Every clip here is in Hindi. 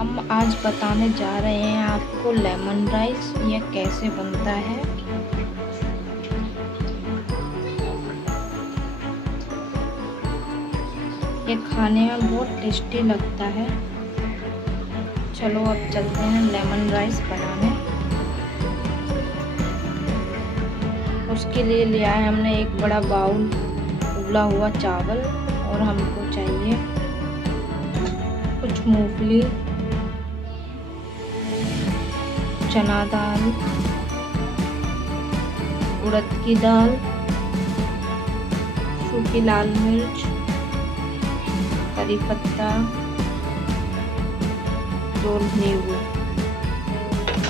हम आज बताने जा रहे हैं आपको लेमन राइस ये कैसे बनता है। ये खाने में बहुत टेस्टी लगता है। चलो अब चलते हैं लेमन राइस बनाने। उसके लिए लिया है हमने एक बड़ा बाउल उबला हुआ चावल, और हमको चाहिए कुछ मूंगफली, चना दाल, उड़द की दाल, सूखी लाल मिर्च, करी पत्ता, 2 नींबू,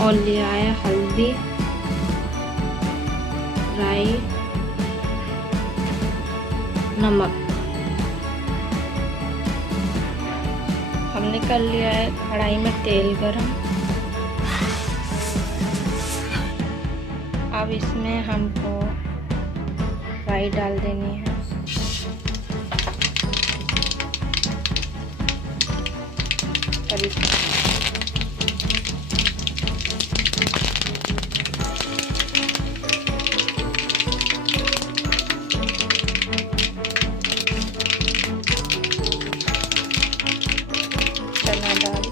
और लिया है हल्दी, राई, नमक। हमने कर लिया है कढ़ाई में तेल गरम। अब इसमें हमको राई डाल देनी है, करी चना दाल,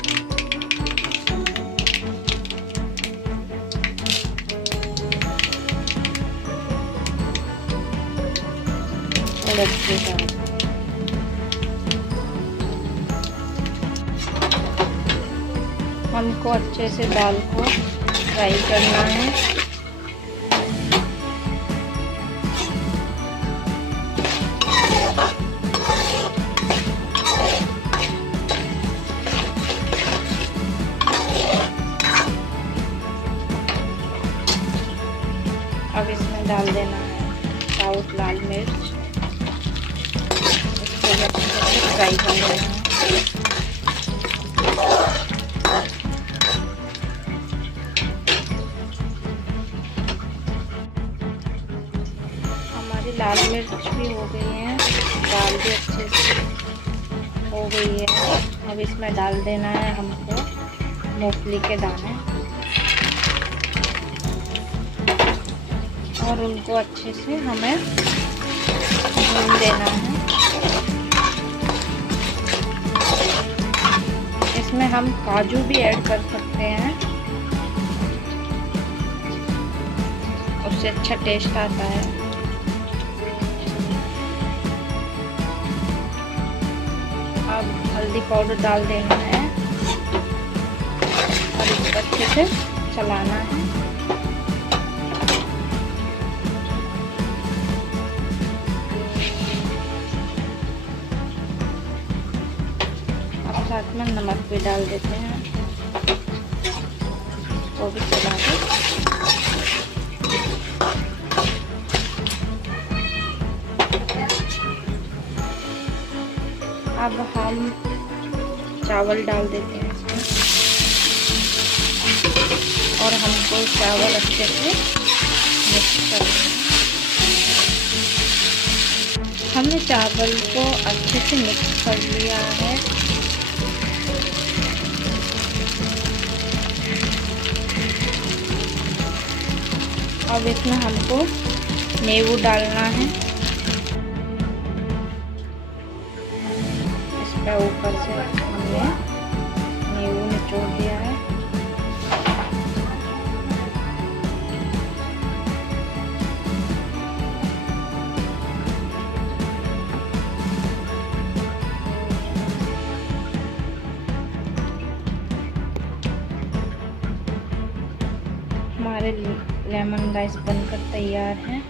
उड़द की दाल। हमको अच्छे से दाल को फ्राई करना है। अब इसमें डाल देना है साउथ लाल मिर्च, इसको अच्छे से फ्राई कर लेना है। हमारी लाल मिर्च भी हो गई है, दाल भी अच्छे से हो गई है। अब इसमें डाल देना है हमको मूंगफली के दाने, और उनको अच्छे से हमें भून देना है। इसमें हम काजू भी ऐड कर सकते हैं, उससे अच्छा टेस्ट आता है। अब हल्दी पाउडर डाल देना है और इसको अच्छे से चलाना है। अब साथ में नमक भी डाल देते हैं, वो भी चला के। अब हम चावल डाल देते हैं इसमें, और हमको चावल अच्छे से मिक्स करना है। हमने चावल को अच्छे से मिक्स कर लिया है। अब इसमें हमको नींबू डालना है, ऊपर से हमने नींबू निचोड़ दिया है। हमारे लेमन राइस बनकर तैयार है।